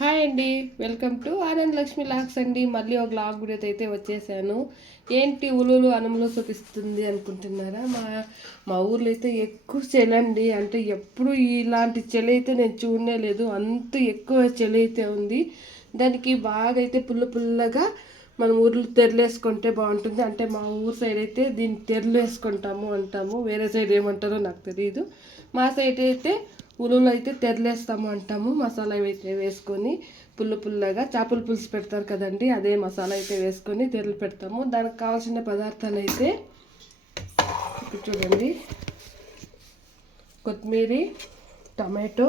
Hi అండి welcome to Anand Lakshmi లాక్స్ అండి. మళ్ళీ ఒక లాగ్ వీడియో అయితే వచ్చేసాను. ఏంటి ఉలువులు అనములు చూపిస్తుంది అనుకుంటున్నారా? మా మా ఊర్లో అయితే ఎక్కువ చలి అండి. అంటే ఎప్పుడు ఇలాంటి చలి అయితే నేను చూడనే లేదు. అంత ఎక్కువ చలి అయితే ఉంది. దానికి బాగా అయితే పుల్ల పుల్లగా మనం ఊర్లో తెరలేసుకుంటే బాగుంటుంది. అంటే మా ఊరు సైడ్ అయితే దీన్ని తెరలు వేసుకుంటాము అంటాము. వేరే సైడ్ ఏమంటారో నాకు తెలియదు మా సైడ్ అయితే ఉలులు అయితే తెరలేస్తాము అంటాము. మసాలా అయితే వేసుకొని పుల్ల పుల్లగా చేపల పులుసు పెడతారు కదండి అదే మసాలా అయితే వేసుకొని తెరలు పెడతాము. దానికి కావాల్సిన పదార్థాలు అయితే ఇప్పుడు చూడండి. కొత్తిమీర టమాటో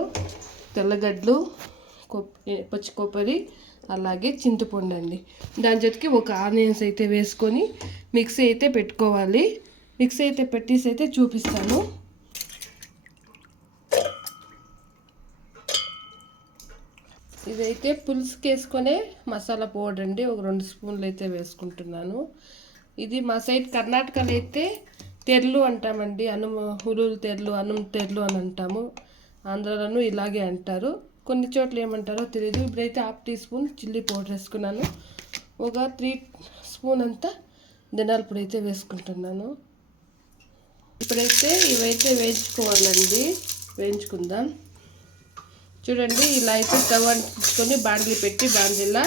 తెల్లగడ్డలు పచ్చి కొబ్బరి అలాగే చింతపండు అండి. దాని జೊತೆకి ఒక ఆనియన్స్ అయితే వేసుకొని మిక్సీ అయితే పెట్టుకోవాలి. మిక్సీ అయితే పెట్టేసి అయితే చూపిస్తాను. ఇదైతే పులుసుకి వేసుకునే మసాలా పౌడర్ అండి ఒక రెండు స్పూన్లు అయితే వేసుకుంటున్నాను. ఇది మా సైడ్ కర్ణాటకలో అయితే తెర్లు అంటామండి. అనుము హులులు తెర్లు అన్నం తెర్లు అని అంటాము. ఆంధ్రాలోనూ ఇలాగే అంటారు. కొన్ని చోట్ల ఏమంటారో తెలియదు ఇప్పుడైతే half teaspoon chilli powder వేసుకున్నాను. ఒక త్రీ స్పూన్ అంతా ధనియాల పొడి అయితే వేసుకుంటున్నాను. ఇప్పుడైతే ఇవైతే వేయించుకోవాలండి. వేయించుకుందాం. చూడండి ఇలా అయితే స్టవ్ అంటించుకొని బాండ్లీ పెట్టి బాండ్లీలా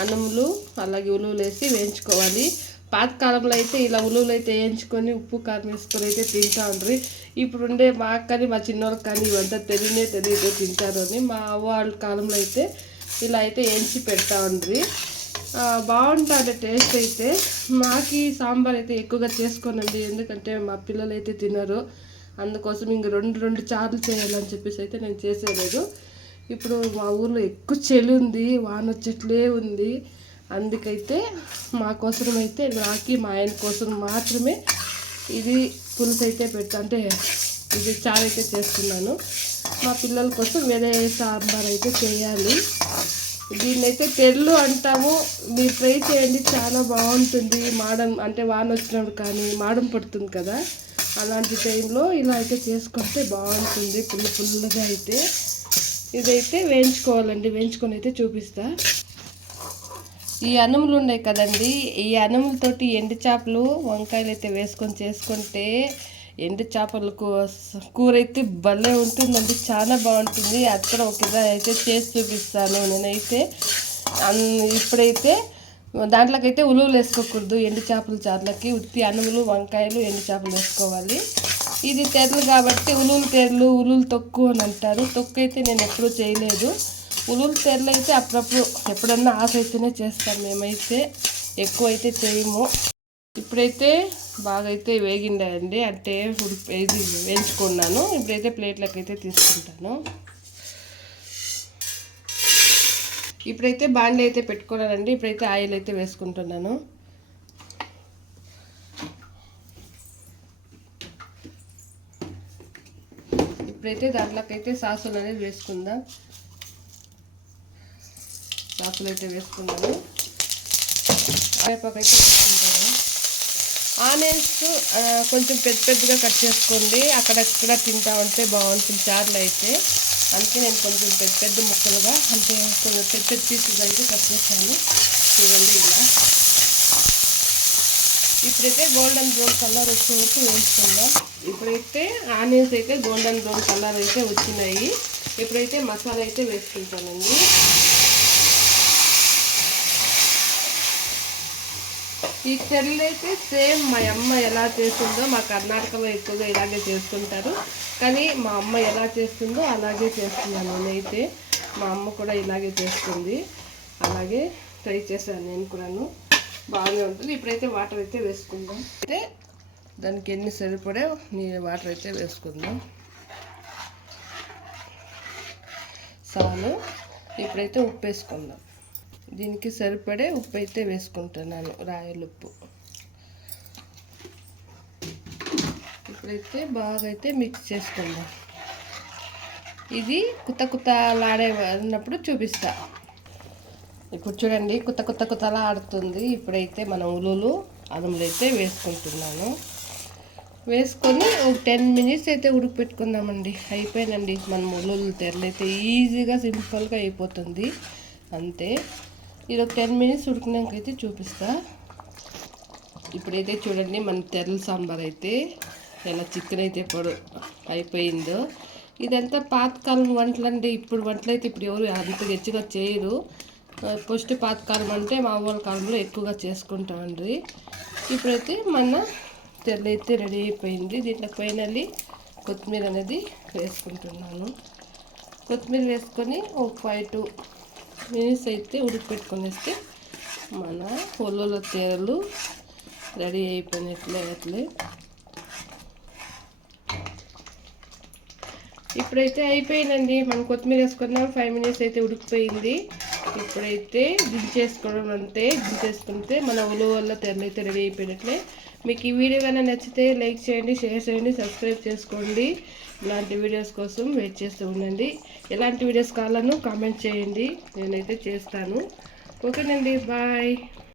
అన్నములు అలాగే ఉలువలు వేసి వేయించుకోవాలి. పాతకాలంలో అయితే ఇలా ఉలువలు అయితే వేయించుకొని ఉప్పు కారం వేసుకొని అయితే తింటా ఉండ్రి. ఇప్పుడు ఉండే మాకు కానీ మా చిన్నోళ్ళకి కానీ ఇవంతా తెలియనే తెలియదు తింటారు అని. మా అవ్వ వాళ్ళ కాలంలో అయితే ఇలా అయితే వేయించి పెడతా ఉండ్రి. బాగుంటుంది టేస్ట్ అయితే. మాకు సాంబార్ అయితే ఎక్కువగా చేసుకోనండి ఎందుకంటే మా పిల్లలు అయితే తినరు. అందుకోసం ఇంక రెండు రెండు చార్లు చేయాలని చెప్పేసి అయితే నేను చేసేలేదు ఇప్పుడు మా ఊర్లో ఎక్కువ చలి ఉంది వాన వచ్చేట్లే ఉంది. అందుకైతే మా కోసం అయితే నాకి మా ఆయన కోసం మాత్రమే ఇది పులుసు అయితే పెడతా అంటే ఇది చారు అయితే చేస్తున్నాను. మా పిల్లల కోసం వేరే సాంబార్ అయితే చేయాలి. దీన్ని అయితే తెల్లు అంటాము. మీరు ట్రై చేయండి చాలా బాగుంటుంది. మాడం అంటే వాన వచ్చినప్పుడు కానీ మాడం పడుతుంది కదా. అలాంటి టైంలో ఇలా అయితే చేసుకుంటే బాగుంటుంది పుల్ల పుల్లగా అయితే. ఇదైతే వేయించుకోవాలండి వేయించుకొని అయితే చూపిస్తా. ఈ అనుములు ఉన్నాయి కదండి ఈ అనుములతోటి ఎండు చేపలు వంకాయలు అయితే వేసుకొని చేసుకుంటే ఎండు చేపలు కూర అయితే భలే ఉంటుందండి చాలా బాగుంటుంది. అక్కడ ఒక అయితే చేసి చూపిస్తాను నేనైతే. ఇప్పుడైతే దాంట్లోకైతే ఉలువలు వేసుకోకూడదు ఎండు చేపల చాట్లకి ఉత్తి అన్నములు వంకాయలు ఎండు చేపలు వేసుకోవాలి. ఇది తెరలు కాబట్టి ఉలులు తెరలు ఉలులు తొక్కు అని అంటారు. తొక్కు అయితే నేను ఎప్పుడూ చేయలేదు. ఉలులు తెరలు అయితే అప్పుడప్పుడు ఎప్పుడన్నా ఆఫ్ అయితేనే చేస్తాం మేమైతే. ఎక్కువ అయితే చేయము. ఇప్పుడైతే బాగా అయితే వేగిండండి అంటే ఇది వేయించుకున్నాను. ఇప్పుడైతే ప్లేట్లకు అయితే తీసుకుంటాను. ఇప్పుడైతే బాండీ అయితే పెట్టుకున్నానండి. ఇప్పుడైతే ఆయిల్ అయితే వేసుకుంటున్నాను. ఇప్పుడైతే దాంట్లోకైతే సాసులు అనేది వేసుకుందాం. సాసులు అయితే వేసుకున్నాను కరివేపాకైతే అయితే వేసుకుంటాను. ఆనియన్స్ కొంచెం పెద్ద పెద్దగా కట్ చేసుకోండి. అక్కడక్కడ తింటా ఉంటే బాగుంటుంది చార్లు అయితే అందుకే నేను కొంచెం పెద్ద పెద్ద ముక్కలుగా అంటే కొంచెం పెద్ద పెద్ద పీసెస్ అయితే కట్ చేశాను. చూడండి ఇలా. ఇప్పుడైతే గోల్డెన్ బ్రౌన్ కలర్ వచ్చే వరకు వేసుకుందాం ఇప్పుడైతే ఆనియన్స్ అయితే గోల్డెన్ బ్రౌన్ కలర్ అయితే వచ్చినాయి. ఇప్పుడైతే మసాలా అయితే వేసుకుంటానండి. ఈ చెల్లి అయితే సేమ్ మా అమ్మ ఎలా చేస్తుందో మా కర్ణాటకలో ఎక్కువగా ఇలాగే చేసుకుంటారు కానీ మా అమ్మ ఎలా చేస్తుందో అలాగే చేస్తున్నాను నేనైతే. మా అమ్మ కూడా ఇలాగే చేస్తుంది. అలాగే ట్రై చేశాను నేను కూడాను. బాగానే ఉంటుంది. ఇప్పుడైతే వాటర్ అయితే వేసుకుందాం. అయితే దానికి ఎన్ని సరిపడే నేను వాటర్ అయితే వేసుకుందాం. సాలు. ఇప్పుడైతే ఉప్పు వేసుకుందాం. దీనికి సరిపడే ఉప్పు అయితే వేసుకుంటున్నాను రాయల ఉప్పు. ఇప్పుడైతే బాగా అయితే మిక్స్ చేసుకుందాం. ఇది కుత్త కుత్త లాడే అన్నప్పుడు చూపిస్తాను ఇప్పుడు చూడండి కొత్త కొత్త కుత్తలా ఆడుతుంది. ఇప్పుడైతే మనం ఉలులు అదములు అయితే వేసుకుంటున్నాను. వేసుకొని ఒక టెన్ మినిట్స్ అయితే ఉడికిపెట్టుకుందామండి. అయిపోయినండి మన ఉలులు తెరలైతే ఈజీగా సింపుల్గా అయిపోతుంది. అంతే. ఇది ఒక టెన్ మినిట్స్ ఉడికినాకైతే చూపిస్తా. ఇప్పుడైతే చూడండి మన తెరల సాంబార్ అయితే ఎలా చికెన్ అయితే పొడు అయిపోయిందో. ఇదంతా పాతకాలం వంటలు అండి ఇప్పుడు వంటలు అయితే ఇప్పుడు ఎవరు అంత గచ్చిగా చేయరు. ఫస్ట్ పాతకాలం అంటే మా వాళ్ళ కాలంలో ఎక్కువగా చేసుకుంటామండి ఇప్పుడైతే మన తెల్ల అయితే రెడీ అయిపోయింది. దీంట్లో ఫైనల్లీ కొత్తిమీర అనేది వేసుకుంటున్నాను. కొత్తిమీర వేసుకొని ఒక ఫైవ్ టూ మినిట్స్ అయితే ఉడికిపెట్టుకునేస్తే మన ఒళ్ళ తీరలు రెడీ అయిపోయినట్లే అట్లే. ఇప్పుడైతే అయిపోయిందండి. మనం కొత్తిమీర వేసుకున్నాం. ఫైవ్ మినిట్స్ అయితే ఉడికిపోయింది. ఇప్పుడైతే దించేసుకోవడం అంతే దించేసుకుంటే మన ఉలువ వల్ల తెరలు రెడీ అయిపోయినట్లే. మీకు ఈ వీడియో కన్నా నచ్చితే లైక్ చేయండి షేర్ చేయండి సబ్స్క్రైబ్ చేసుకోండి. ఇలాంటి వీడియోస్ కోసం వెయిట్ చేస్తూ ఉండండి. ఎలాంటి వీడియోస్ కావాలను కామెంట్ చేయండి. నేనైతే చేస్తాను. ఓకేనండి బాయ్.